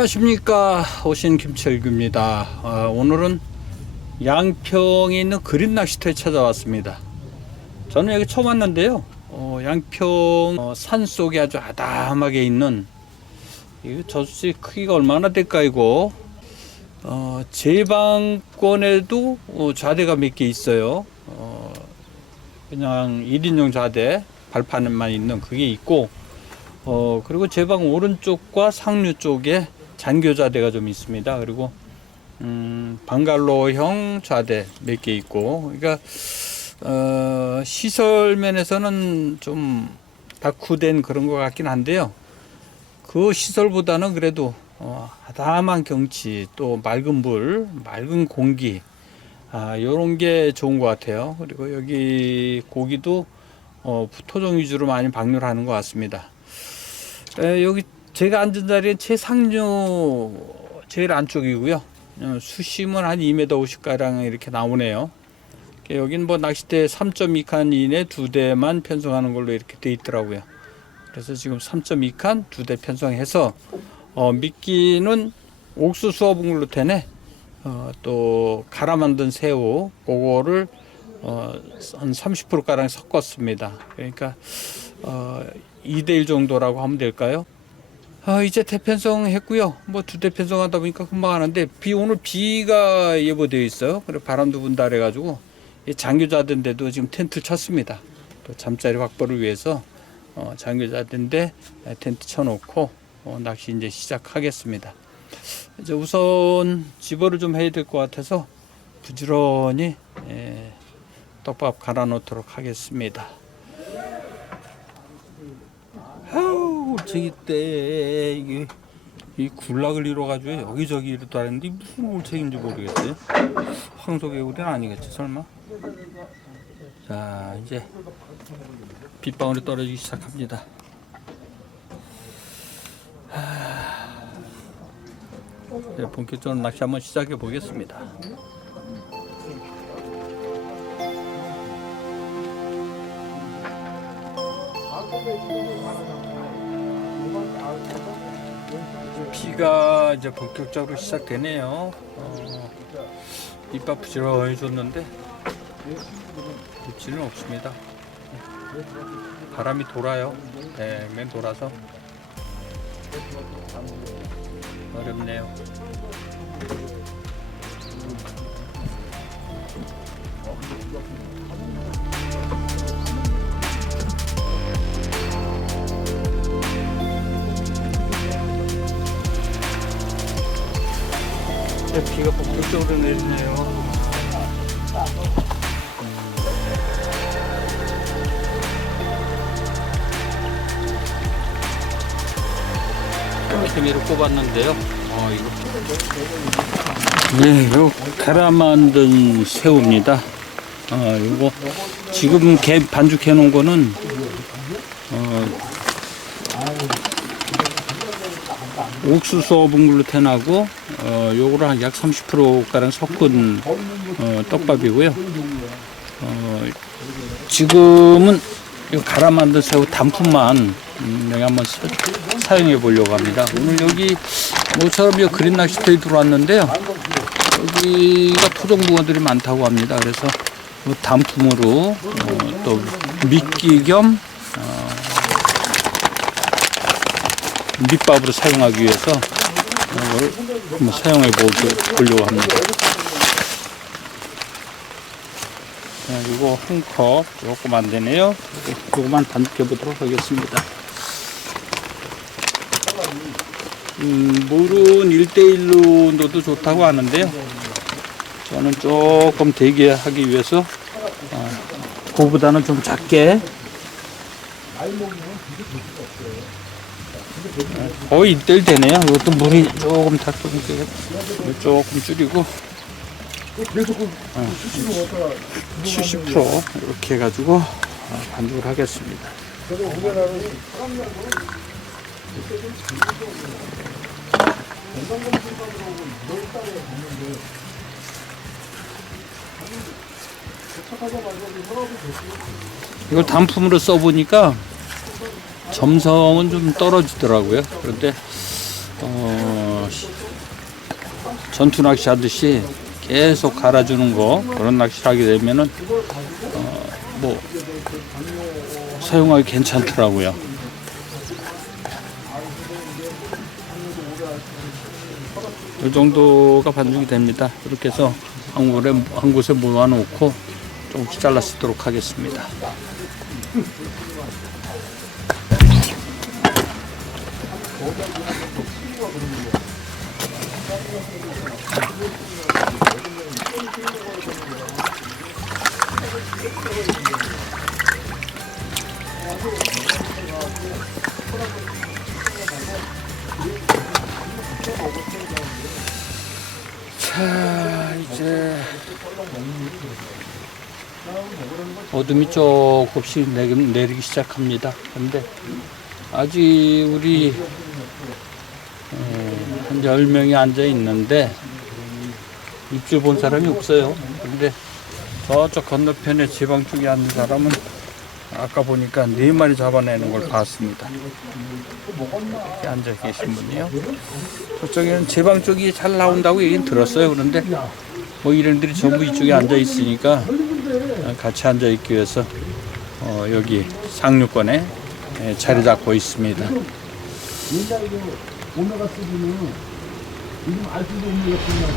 안녕하십니까 오신 김철규입니다. 아, 오늘은 양평에 있는 그린 낚시터에 찾아왔습니다. 저는 여기 처음 왔는데요. 어, 양평 어, 산 속에 아주 아담하게 있는 이 저수지 크기가 얼마나 될까 이거 어, 제방권에도 어, 좌대가 몇 개 있어요. 어, 그냥 1인용 좌대 발판만 있는 그게 있고 어, 그리고 제방 오른쪽과 상류 쪽에 잔교 좌대가 좀 있습니다. 그리고 음, 방갈로형 좌대 몇 개 있고, 그러니까 어, 시설 면에서는 좀 다쿠된 그런 것 같긴 한데요. 그 시설보다는 그래도 어, 아담한 경치, 또 맑은 물, 맑은 공기, 아, 요런 게 좋은 것 같아요. 그리고 여기 고기도 어, 토종 위주로 많이 방류하는 것 같습니다. 에, 여기 제가 앉은 자리는 최상류 제일 안쪽이고요. 어, 수심은 한 2m 50가량 이렇게 나오네요. 여긴 뭐 낚싯대 3.2칸 이내 두 대만 편성하는 걸로 이렇게 돼 있더라고요. 그래서 지금 3.2칸 두 대 편성해서 어, 미끼는 옥수수 어분글루텐에 어, 또 갈아 만든 새우 그거를 어, 한 30% 가량 섞었습니다. 그러니까 어, 2대1 정도라고 하면 될까요? 아, 이제 대편성 했고요. 뭐두대 편성하다 보니까 금방 하는데 비 오늘 비가 예보되어 있어요. 그리고 바람도 분다 해가지고 장교자된데도 지금 텐트를 쳤습니다. 또 잠자리 확보를 위해서 어, 장교자된데 텐트 쳐놓고 어, 낚시 이제 시작하겠습니다. 이제 우선 집어를 좀 해야 될 것 같아서 부지런히 예, 떡밥 갈아 놓도록 하겠습니다. 저기 때 이게 이 군락을 이뤄가지고 여기저기 이렇다 하는데 무슨 올챙인지 모르겠어요. 황소개구리는 아니겠지 설마? 자 이제 빗방울이 떨어지기 시작합니다. 하... 이제 본격적으로 낚시 한번 시작해 보겠습니다. 비가 이제 본격적으로 시작되네요. 어, 밑밥 부지런히 줬는데 입지는 없습니다. 바람이 돌아요. 네, 맨 돌아서 어렵네요. 네, 비가 본격적으로 내리네요. 재미로 꼽았는데요. 어, 이거. 네, 이거 갈아 만든 새우입니다. 어, 이거 지금 개 반죽해 놓은 거는 어, 옥수수 어분 글루텐하고 어, 요거를 한 약 30% 가량 섞은 어, 떡밥이고요. 어, 지금은 이 갈아 만든 새우 단품만 음, 한번 사, 사용해 보려고 합니다. 오늘 여기 모처럼 이 그린 낚시터에 들어왔는데요. 여기가 토종 붕어들이 많다고 합니다. 그래서 이 단품으로 어, 또 미끼 겸 어, 밑밥으로 사용하기 위해서 이걸 한번 사용해 보려고 합니다. 자, 이거 한 컵 조금 안 되네요. 이거만 반죽해 보도록 하겠습니다. 음, 물은 1대1로 넣어도 좋다고 하는데요. 저는 조금 되게 하기 위해서 어, 그보다는 좀 작게 거의 1대1 되네요. 이것도 물이 조금 다 조금, 조금 줄이고 어, 70% 이렇게 해가지고 어, 반죽을 하겠습니다. 이걸 단품으로 써보니까 점성은 좀 떨어지더라고요. 그런데 어, 전투 낚시 하듯이 계속 갈아주는 거 그런 낚시를 하게 되면은 어, 뭐 사용하기 괜찮더라고요. 이 정도가 반죽이 됩니다. 이렇게 해서 한 곳에, 한 곳에 모아놓고 조금씩 잘라 쓰도록 하겠습니다. 자, 이제 어둠이 조금씩 내리, 내리기 시작합니다. 근데 아직 우리 어, 한 10명이 앉아 있는데 입질 본 사람이 없어요. 근데 저쪽 건너편에 지방 쪽에 앉은 사람은 아까 보니까 네 마리 잡아내는 걸 봤습니다. 이렇게 앉아 계신 분이요. 저쪽에는 제방 쪽이 잘 나온다고 얘기는 들었어요. 그런데 뭐 이런들이 전부 이쪽에 앉아 있으니까 같이 앉아 있기 위해서 어, 여기 상류권에 예, 자리 잡고 있습니다. 오메가 3는 요즘 알수도 오메가3라고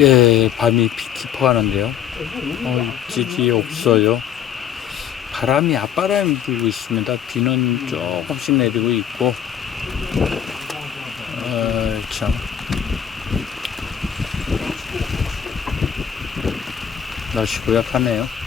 예, 밤이 피- 깊어 가는데요. 어, 입질이 없어요. 바람이 앞바람이 불고 있습니다. 비는 조금씩 내리고 있고, 어, 참. 날씨 고약하네요.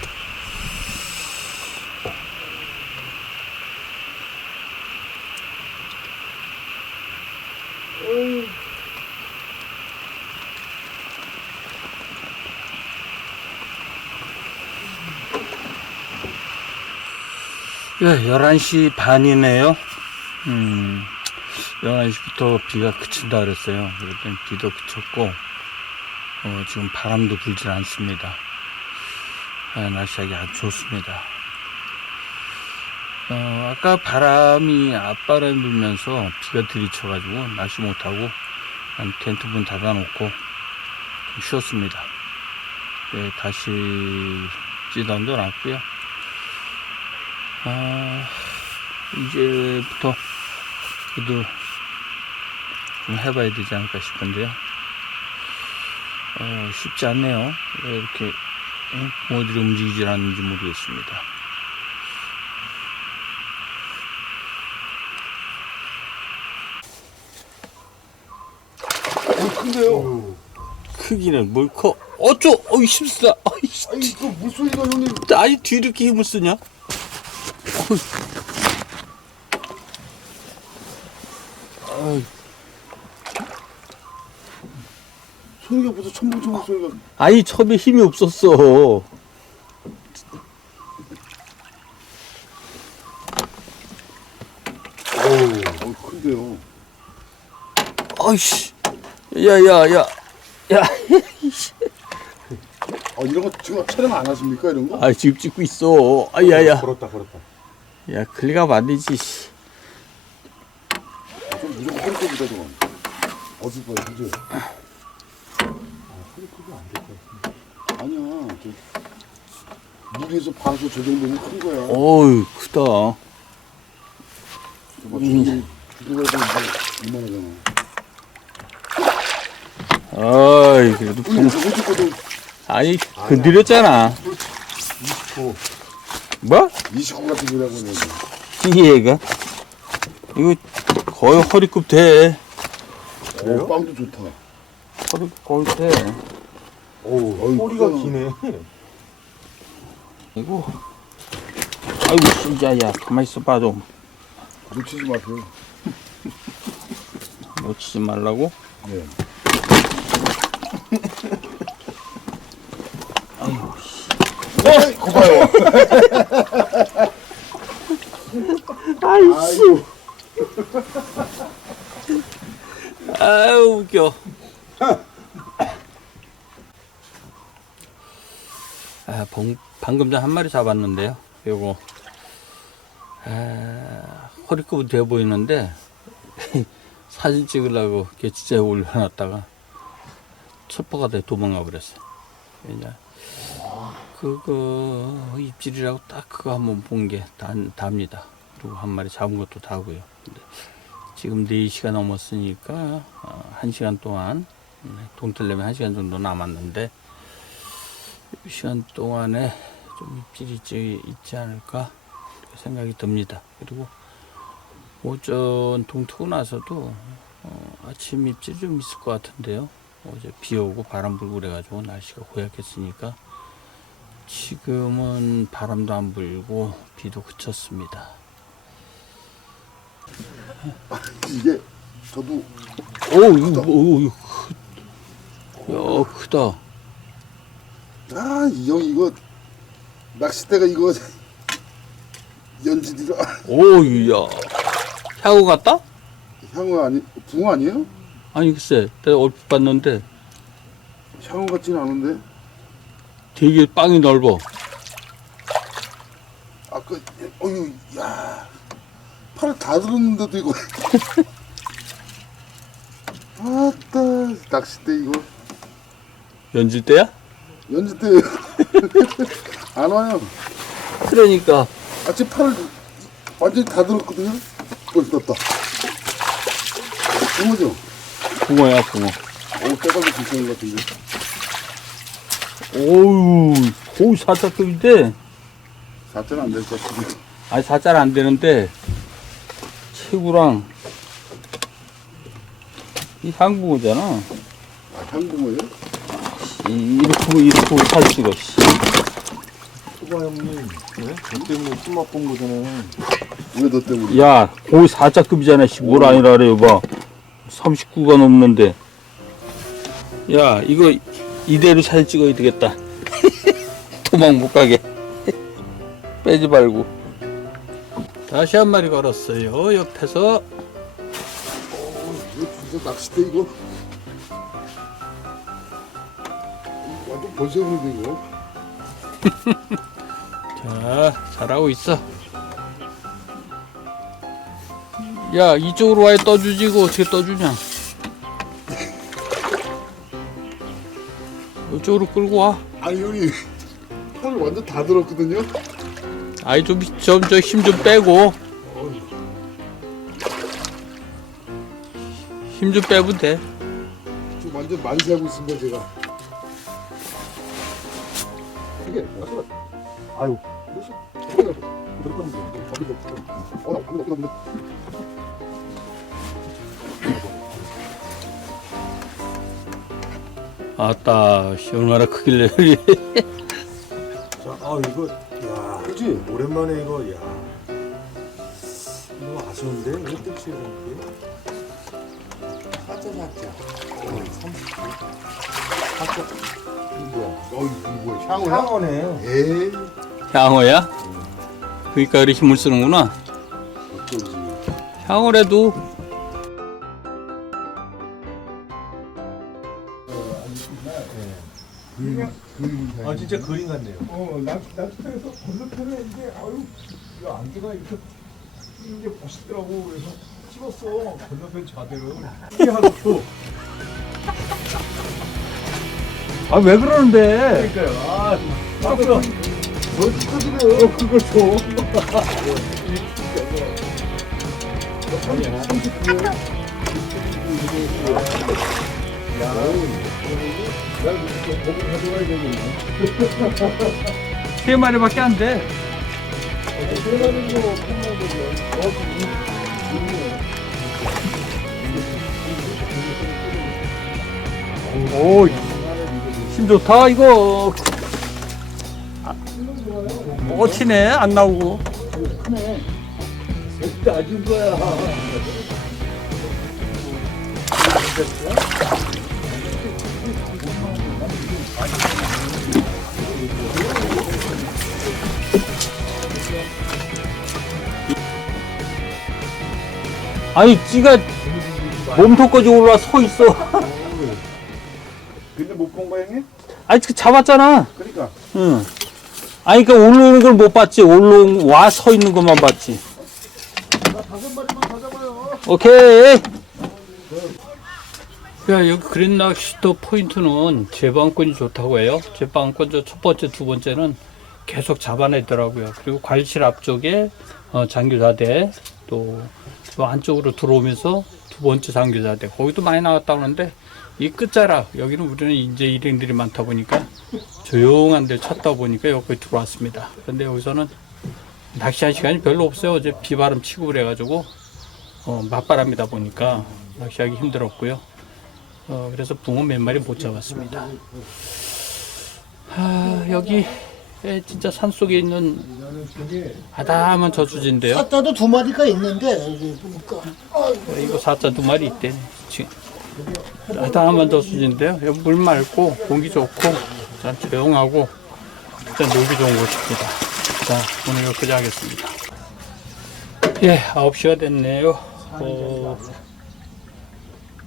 예, 11시 반이네요. 음, 11시부터 비가 그친다 그랬어요. 그랬더니 비도 그쳤고, 어, 지금 바람도 불질 않습니다. 아, 날씨가 아주 좋습니다. 어, 아까 바람이 앞바람이 불면서 비가 들이쳐가지고 날씨 못하고 한 텐트 문 닫아놓고 좀 쉬었습니다. 예, 다시 찌던도 났고요. 아, 이제부터 그래도 좀 해봐야 되지 않을까 싶은데요. 어, 쉽지 않네요. 왜 이렇게 응? 뭐들이 움직이질 않는지 모르겠습니다. 큰데요? 크기는 뭘 커? 어쩌? 어이. 어이씨. 아니 그 물소리가 형님 아니 뒤 이렇게 힘을 쓰냐? 소리가 무슨 첨벙첨벙 소리가 아니 처음에 힘이 없었어. 어우 어, 큰데요 아이씨. 야야야. 야. 아 이런 거 지금 촬영 안 하십니까 이런 거? 아 지금 찍고 있어. 아야야. 걸었다 걸었다 야 클릭하면 안 되지. 씨. 좀 무조건 허리 쪽이다 좀 어디 봐요 그죠? 아 아니야 저 물에서 봐서 저 정도면 큰 거야 어우 크다. 죽어가지고 아이 그래도 근데 붕. 아니 건드렸잖아 29. 뭐? 29 같은 거라고 내가. 이 얘가 이거 거의 허리급 돼 어, 빵도 좋다. 허리급 거의 돼 오, 어이, 꼬리가 크다. 기네. 이거 아이고 진짜 야 가만 있어봐 좀 놓치지 마세요. 놓치지 말라고 네. 아이고, 거 봐요. 아이고. 아유 웃겨 아, 봉, 방금 전 한 마리 잡았는데요 요거 아, 허리급은 돼 보이는데 사진 찍으려고 개치자에 올려놨다가 철퍼가 돼 도망가 버렸어 이제 그거 입질이라고 딱 그거 한번 본 게 답니다 그리고 한 마리 잡은 것도 다고요 지금 4시가 넘었으니까 어, 1시간 동안 음, 동틀려면 1시간 정도 남았는데 이 시간 동안에 좀 입질이 있지, 않을까 생각이 듭니다. 그리고 오전 동 트고 나서도 어, 아침 입질이 좀 있을 것 같은데요. 어제 비 오고 바람 불고 그래가지고 날씨가 고약했으니까 지금은 바람도 안 불고 비도 그쳤습니다. 이게 저도 오, 이거, 오, 이거 크, 야, 크다. 아, 이 형 이거 낚싯대가 이거 연지디가 오, 야. 향후 같다? 향어 아니 붕어 아니에요? 아니, 글쎄, 내가 얼핏 봤는데 향어 같지는 않은데 되게 빵이 넓어. 아까 어유 야 팔을 다 들었는데도 이거 아따 낚싯대 이거 연질 때야? 연지대 안 와요. 그러니까. 아침 팔을 완전히 다 들었거든요. 어 떴다. 붕어죠? 붕어야, 붕어. 오 때가도 괜찮은 것 같은데. 오우, 거의 사자급인데. 사자는 안 될 것 같은데. 아니, 사자는 안 되는데, 체구랑, 이 향붕어잖아. 아 향붕어예요? 이, 이렇게, 이렇게 사진 찍어, 씨. 소바 형님, 네? 저 때문에 술 맛 본 거잖아요. 왜 너 때문에? 야, 거의 사자급이잖아, 씨. 뭘 아니라 그래, 여봐. 39가 넘는데. 야, 이거 이대로 사진 찍어야 되겠다. 도망 못 가게. 빼지 말고. 다시 한 마리 걸었어요, 옆에서. 이거 진짜 낚싯대 이거. 완전 벌써보는데 이거. 자, 잘하고 있어. 야, 이쪽으로 와야 떠주지, 이거 어떻게 떠주냐. 이쪽으로 끌고 와. 아니 형이 팔을 완전 다 들었거든요. 아이, 좀, 좀, 저 힘 좀 빼고. 힘 좀 빼면 돼. 지금 완전 만세하고 있습니다 제가. 이게 아유, 어나 방금 없다 아따, 씨, 얼마나 크길래. 자, 아 이거, 야, 그지? 오랜만에 이거, 야, 이거 아쉬운데, 왜 뜰지 이렇게? 사자 사자. 어, 39. 사자. 이거 뭐야? 어 이거 뭐야? 향어네. 에이 향어야? 그러니까 그렇게 힘을 쓰는구나. 어쩐지. 향어라도 진짜 그림 같네요. 어, 나, 나트에서 건너편에 이게, 아유, 이 안개가 이렇게 게 멋있더라고. 그래서 찍었어. 건너편 자대를. 이게 하고. 아 왜 그러는데? 그러니까요. 아, 맞어. 너 축하드려요. 그걸 줘. 세 마리밖에 안 돼. 오, 힘 좋다 이거. 꽂히네 안 나오고. 낮은 거야. 아니 찌가 몸통까지 올라와 서 있어. 근데 못 본 거야 형님? 아니 그 잡았잖아. 그러니까 응. 아니 그러니까 올라오는 걸 못 봤지. 올라온 와 서 있는 것만 봤지. 다섯 마리만 더 잡아요. 오케이. 야, 여기 그린 낚시터 포인트는 제방권이 좋다고 해요. 제방권 저첫 번째, 두 번째는 계속 잡아내더라고요. 그리고 관실 앞쪽에 어, 장교사대 또, 또 안쪽으로 들어오면서 두 번째 장교사대 거기도 많이 나왔다 그러는데 이 끝자락 여기는 우리는 이제 일행들이 많다 보니까 조용한 데 찾다 보니까 여기 들어왔습니다. 그런데 여기서는 낚시할 시간이 별로 없어요. 어제 비바람 치고 그래가지고 어, 맞바람이다 보니까 낚시하기 힘들었고요. 어, 그래서 붕어 몇 마리 못 잡았습니다. 아, 여기 에, 진짜 산 속에 있는 아담한 저수지인데요. 사자도 두 마리가 있는데 여기 보니까 어, 이거 사자 두 마리 있대. 지금 아담한 저수지인데요. 여기 물 맑고 공기 좋고 참 조용하고 진짜 놀기 좋은 곳입니다. 자, 오늘 여기까지 하겠습니다. 예, 9시가 됐네요. 어,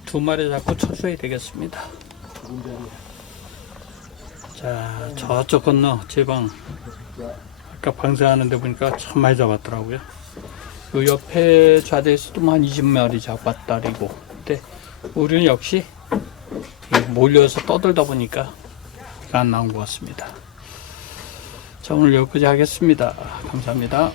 두 마리 잡고 철수해야 되겠습니다. 자, 저쪽 건너 제방 아까 방생하는 데 보니까 참 많이 잡았더라고요. 그 옆에 좌대에서도 뭐한 20마리 잡았다리고. 근데 우리는 역시 몰려서 떠들다 보니까 안 나온 것 같습니다. 자, 오늘 여기까지 하겠습니다. 감사합니다.